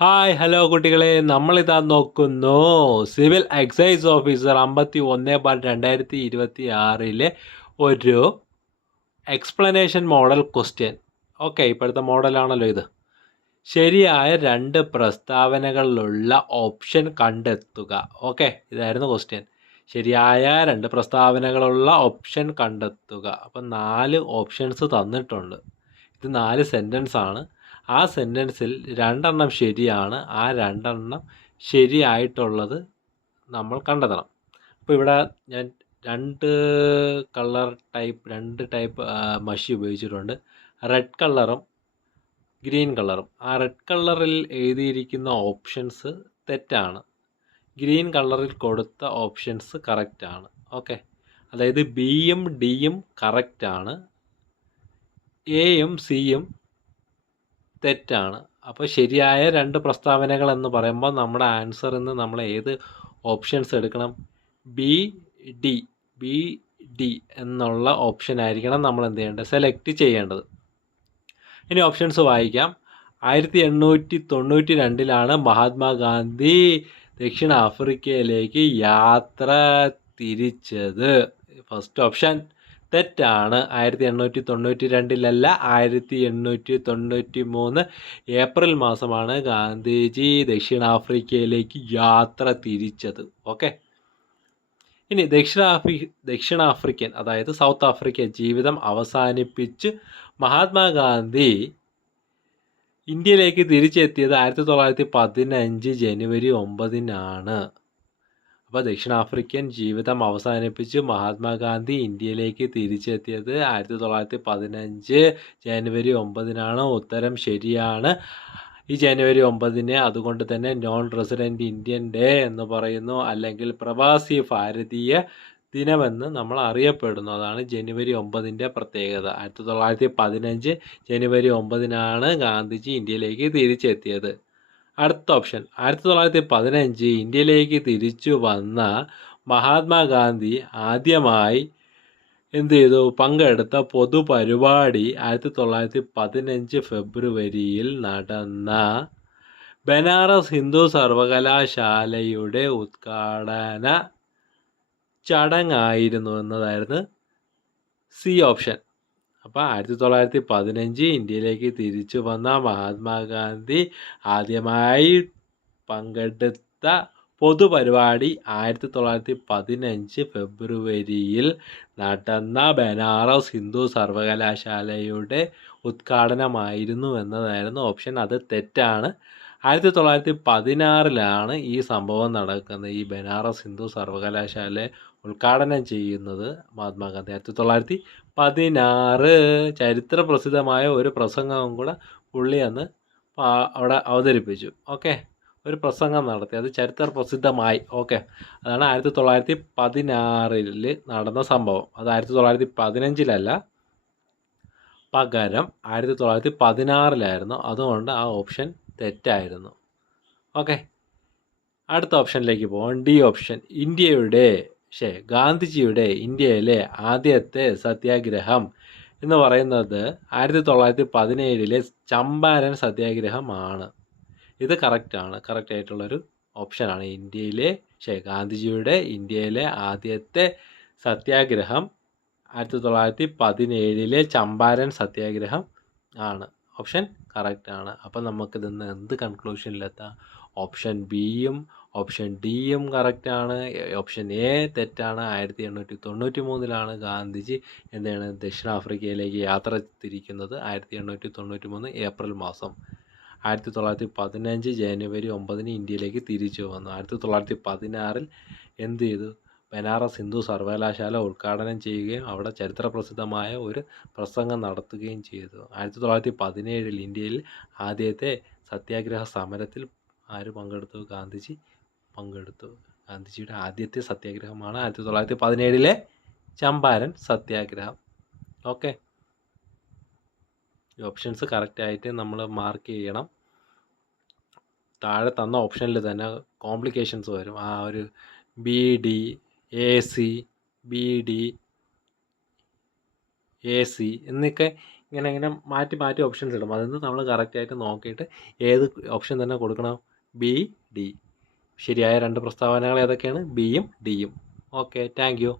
Hi hello കുട്ടികളെ, നമ്മളിതാ നോക്കുന്നു സിവിൽ എക്സൈസ് ഓഫീസർ 51/2026 ഒരു എക്സ്പ്ലനേഷൻ മോഡൽ ക്വസ്റ്റ്യൻ. ഓക്കെ, ഇപ്പോഴത്തെ മോഡലാണല്ലോ ഇത്. ശരിയായ രണ്ട് പ്രസ്താവനകളിലുള്ള ഓപ്ഷൻ കണ്ടെത്തുക. ഓക്കെ, ഇതായിരുന്നു ക്വസ്റ്റ്യൻ. ശരിയായ രണ്ട് പ്രസ്താവനകളുള്ള ഓപ്ഷൻ കണ്ടെത്തുക. അപ്പം 4 ഓപ്ഷൻസ് തന്നിട്ടുണ്ട്. ഇത് 4 സെൻറ്റൻസ് ആണ്. ആ സെൻറ്റൻസിൽ 2 ശരിയാണ്. ആ 2 ശരിയായിട്ടുള്ളത് നമ്മൾ കണ്ടെത്തണം. അപ്പോൾ ഇവിടെ ഞാൻ രണ്ട് ടൈപ്പ് മഷി ഉപയോഗിച്ചിട്ടുണ്ട്. റെഡ് കളറും ഗ്രീൻ കളറും. ആ റെഡ് കളറിൽ എഴുതിയിരിക്കുന്ന ഓപ്ഷൻസ് തെറ്റാണ്. ഗ്രീൻ കളറിൽ കൊടുത്ത ഓപ്ഷൻസ് കറക്റ്റാണ്. ഓക്കെ, അതായത് ബിയും ഡിയും കറക്റ്റാണ്, എയും സിയും തെറ്റാണ്. അപ്പോൾ ശരിയായ രണ്ട് പ്രസ്താവനകൾ എന്ന് പറയുമ്പോൾ നമ്മുടെ ആൻസറിൽ നിന്ന് നമ്മൾ ഏത് ഓപ്ഷൻസ് എടുക്കണം? ബി ഡി എന്നുള്ള ഓപ്ഷൻ ആയിരിക്കണം നമ്മൾ എന്ത് ചെയ്യേണ്ടത്? സെലക്ട് ചെയ്യേണ്ടത്. ഇനി ഓപ്ഷൻസ് വായിക്കാം. 1892 മഹാത്മാഗാന്ധി ദക്ഷിണാഫ്രിക്കയിലേക്ക് യാത്ര തിരിച്ചത്. ഫസ്റ്റ് ഓപ്ഷൻ തെറ്റാണ്. 1892 1893 ഏപ്രിൽ മാസമാണ് ഗാന്ധിജി ദക്ഷിണാഫ്രിക്കയിലേക്ക് യാത്ര തിരിച്ചത്. ഓക്കെ, ഇനി ദക്ഷിണാഫ്രിക്കൻ അതായത് സൗത്ത് ആഫ്രിക്ക ജീവിതം അവസാനിപ്പിച്ച് മഹാത്മാഗാന്ധി ഇന്ത്യയിലേക്ക് തിരിച്ചെത്തിയത് 1915 ജനുവരി 9 അപ്പോൾ ദക്ഷിണാഫ്രിക്കൻ ജീവിതം അവസാനിപ്പിച്ച് മഹാത്മാഗാന്ധി ഇന്ത്യയിലേക്ക് തിരിച്ചെത്തിയത് 1915 ജനുവരി 9 ഉത്തരം ശരിയാണ്. ഈ ജനുവരി 9 അതുകൊണ്ട് തന്നെ നോൺ റെസിഡൻറ്റ് ഇന്ത്യൻ ഡേ എന്ന് പറയുന്നു, അല്ലെങ്കിൽ പ്രവാസി ഭാരതീയ ദിനമെന്ന് നമ്മൾ അറിയപ്പെടുന്നു. അതാണ് ജനുവരി 9 പ്രത്യേകത. 1915 ജനുവരി 9 ഗാന്ധിജി ഇന്ത്യയിലേക്ക് തിരിച്ചെത്തിയത്. അടുത്ത ഓപ്ഷൻ, 1915 ഇന്ത്യയിലേക്ക് തിരിച്ചു വന്ന മഹാത്മാഗാന്ധി ആദ്യമായി എന്ത് ചെയ്തു? പങ്കെടുത്ത പൊതുപരിപാടി 1915 ഫെബ്രുവരിയിൽ നടന്ന ബനാറസ് ഹിന്ദു സർവകലാശാലയുടെ ഉദ്ഘാടന ചടങ്ങായിരുന്നു എന്നതായിരുന്നു സി ഓപ്ഷൻ. അപ്പോൾ 1915 ഇന്ത്യയിലേക്ക് തിരിച്ചു വന്ന മഹാത്മാഗാന്ധി ആദ്യമായി പങ്കെടുത്ത പൊതുപരിപാടി 1915 ഫെബ്രുവരിയിൽ നടന്ന ബനാറസ് ഹിന്ദു സർവകലാശാലയുടെ ഉദ്ഘാടനമായിരുന്നു എന്നതായിരുന്നു ഓപ്ഷൻ. അത് തെറ്റാണ്. 1916 ഈ സംഭവം നടക്കുന്നത്. ഈ ബനാറസ് ഹിന്ദു സർവകലാശാല ഉദ്ഘാടനം ചെയ്യുന്നത് മഹാത്മാഗാന്ധി 1916. ചരിത്ര പ്രസിദ്ധമായ ഒരു പ്രസംഗവും കൂടെ പുള്ളി അന്ന് അവിടെ അവതരിപ്പിച്ചു. ഓക്കെ, ഒരു പ്രസംഗം നടത്തി, അത് ചരിത്ര പ്രസിദ്ധമായി. ഓക്കെ, അതാണ് 1916 നടന്ന സംഭവം. അത് 1915 പകരം 1916 അതുകൊണ്ട് ആ ഓപ്ഷൻ തെറ്റായിരുന്നു. ഓക്കെ, അടുത്ത ഓപ്ഷനിലേക്ക് പോകാം. ഡി ഓപ്ഷൻ, ഗാന്ധിജിയുടെ ഇന്ത്യയിലെ ആദ്യത്തെ സത്യാഗ്രഹം എന്ന് പറയുന്നത് 1917 ചമ്പാരൻ സത്യാഗ്രഹമാണ്. ഇത് കറക്റ്റാണ്. കറക്റ്റായിട്ടുള്ളൊരു ഓപ്ഷനാണ്. ഗാന്ധിജിയുടെ ഇന്ത്യയിലെ ആദ്യത്തെ സത്യാഗ്രഹം 1917 ചമ്പാരൻ സത്യാഗ്രഹം ആണ്. ഓപ്ഷൻ കറക്റ്റാണ്. അപ്പം നമുക്കിതിന്ന് എന്ത് കൺക്ലൂഷനിലെത്താം? ഓപ്ഷൻ ബിയും ഓപ്ഷൻ ഡിയും കറക്റ്റാണ്. ഓപ്ഷൻ എ തെറ്റാണ്. 1893 ഗാന്ധിജി എന്താണ് ദക്ഷിണാഫ്രിക്കയിലേക്ക് യാത്ര തിരിക്കുന്നത്. 1893 ഏപ്രിൽ മാസം. 1915 ജനുവരി 9 ഇന്ത്യയിലേക്ക് തിരിച്ചു വന്നു. 1916 എന്ത് ചെയ്തു? ബനാറസ് ഹിന്ദു സർവകലാശാല ഉദ്ഘാടനം ചെയ്യുകയും അവിടെ ചരിത്ര പ്രസിദ്ധമായ ഒരു പ്രസംഗം നടത്തുകയും ചെയ്തു. 1917 ഇന്ത്യയിൽ ആദ്യത്തെ സത്യാഗ്രഹ സമരത്തിൽ ആര് പങ്കെടുത്തു? ഗാന്ധിജി പങ്കെടുത്തു. ഗാന്ധിജിയുടെ ആദ്യത്തെ സത്യാഗ്രഹമാണ് 1917 ചമ്പാരൻ സത്യാഗ്രഹം. ഓക്കെ, ഈ ഓപ്ഷൻസ് കറക്റ്റായിട്ട് നമ്മൾ മാർക്ക് ചെയ്യണം. താഴെ തന്ന ഓപ്ഷനിൽ തന്നെ കോംപ്ലിക്കേഷൻസ് വരും. ആ ഒരു ബി ഡി എ സി എന്നൊക്കെ ഇങ്ങനെ മാറ്റി മാറ്റി ഓപ്ഷൻസ് ഇടും. അതിൽ നിന്ന് നമ്മൾ കറക്റ്റായിട്ട് നോക്കിയിട്ട് ഏത് ഓപ്ഷൻ തന്നെ കൊടുക്കണം. B, D. ശരിയായ 2 പ്രസ്താവനകൾ ഏതൊക്കെയാണ്? ബിയും ഡിയും. Okay, thank you.